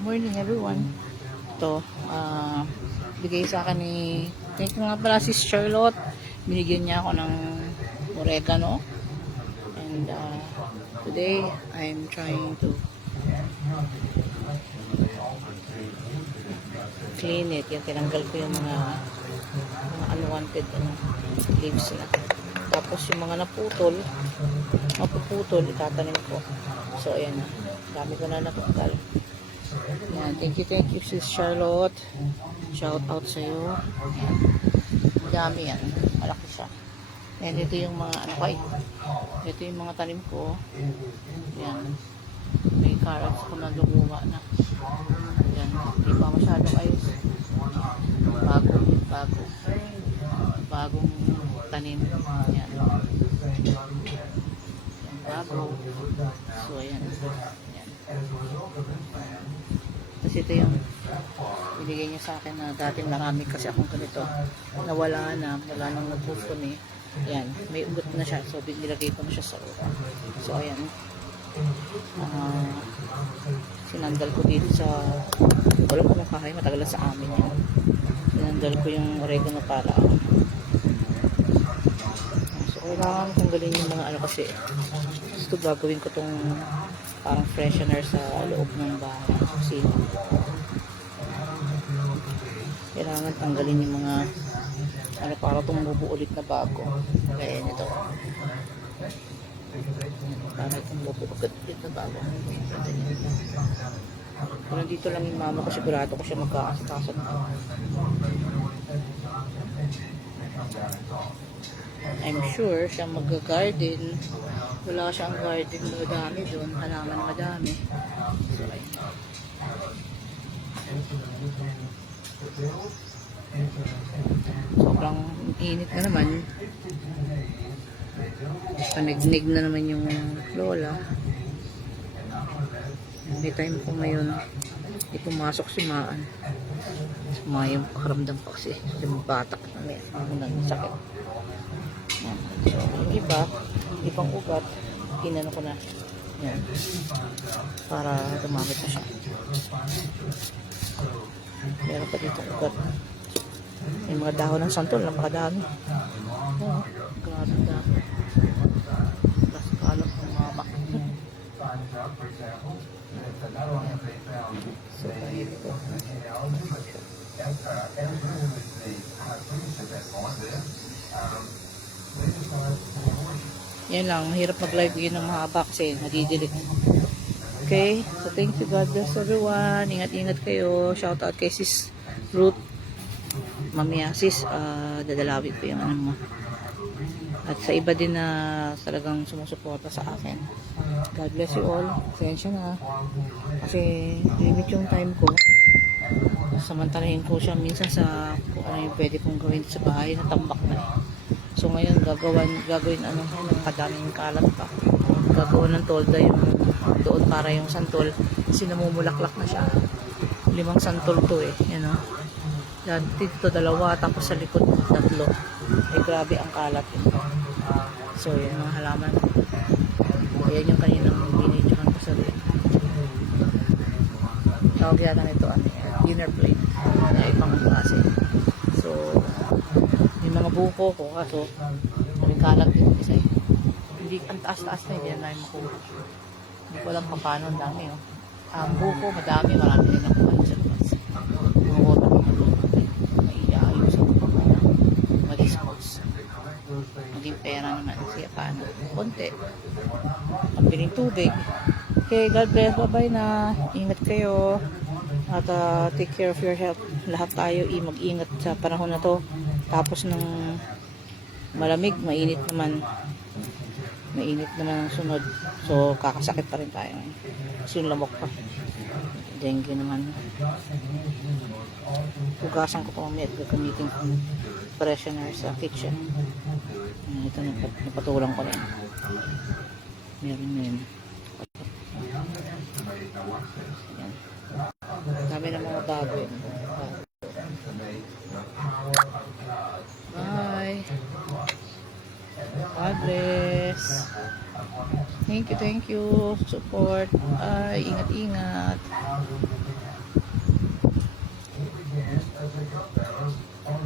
Morning everyone. Ito, bigay sa akin ni, thank you nga pala si Charlotte. Binigyan niya ako ng oregano. And today, I'm trying to clean it. Yan, tinanggal ko yung mga unwanted leaves na. Tapos yung mga mapuputol, itatanim ko. So, ayan na. Dami ko na natanggal. Yan, thank you sis Charlotte. Shout out sa'yo. Yan. Dami yan. Malaki siya. Yan, ito yung mga ito yung mga tanim ko. Yan. May carrots ko na lumuha na. Yan. Hindi pa masyadong ayos. Bagong tanim. Yan. Bago. So, ayan. Kasi ito yung binigay niya sa akin na dati marami kasi akong ganito. Nawala nang nag-move kami. Ayan, may ugot na siya. So, nilagay ko na siya sa ulo. So, ayan. Sinandal ko dito sa wala ko ng kahay. Matagal sa amin yan. Sinandal ko yung oregano para so, kailangan tanggalin yung mga kasi gusto gagawin ko tong parang freshener sa loob ng bahay. Kasi kailangan tanggalin yung mga para tumubo ulit na bago. Kaya nito. Para tumubo ulit na bago. Kung nandito lang yung mama ko, sigurado ko siya magkakasikaso na. I'm sure siya mag-garden. Wala siyang garden, madami doon, halaman madami. So, sobrang init na naman. Panignig na naman yung lola. May time po ngayon hindi pumasok si Maan. Sumayang pakaramdam pa kasi batak na may sakit. So, yung ibang ugat, kinano ko na. Yan. Para dumamit na siya. Meron pa dito ugat. May mga dahon ng santol na makadami. Oh, grabe dami. Tapos kalap ng mama. So, ito. Yan lang, mahirap mag-live yun ng mahaba kasi nadidelete. Okay, so thank you, God bless everyone. Ingat-ingat kayo. Shout out kay sis Ruth. Mamaya sis, dadalawin ko yung ano mo. At sa iba din na talagang sumusuporta sa akin. God bless you all. Pasensya na. Kasi limit yung time ko. Samantalahin ko siya minsan sa kung ano yung pwede kong gawin sa bahay na tambak na eh. So ngayon gagawin kadaming kalat pa. Gagawin ng tolda yung doon para yung santol kasi namumulaklak na siya. 5 santol to eh, you know. Dito 2 tapos sa likod 3. Eh grabe ang kalat yun. So yun mga halaman. Ayan yung kaninang binidyohan ko sa rin. Tawag yata nito dinner plate na ibang klase. So yung mga buko ko kaso may kalat din isa eh. Hindi ang taas-taas na hindi na makuha. Hindi ko alam paano ang dami oh. Ang buko marami din ako sa labas. Yung water ko maiayusin ko pa na madispose. Maging pera naman siya paano. Konti. Pambiling tubig. Okay, God bless. Bye-bye na. Ingat kayo. At take care of your health. Lahat tayo mag-ingat sa panahon na to. Tapos ng malamig, mainit naman ang sunod. So, kakasakit pa rin tayo. Kasi yung lamok pa. Dengue naman. Hugasan ko pa mamaya at gagamitin ko freshener sa kitchen. Ito, napatulang ko na yun. Meron na yun. Ayan. Dami ng mga bago yun. Bye. God bless. Thank you. Support. Ingat-ingat.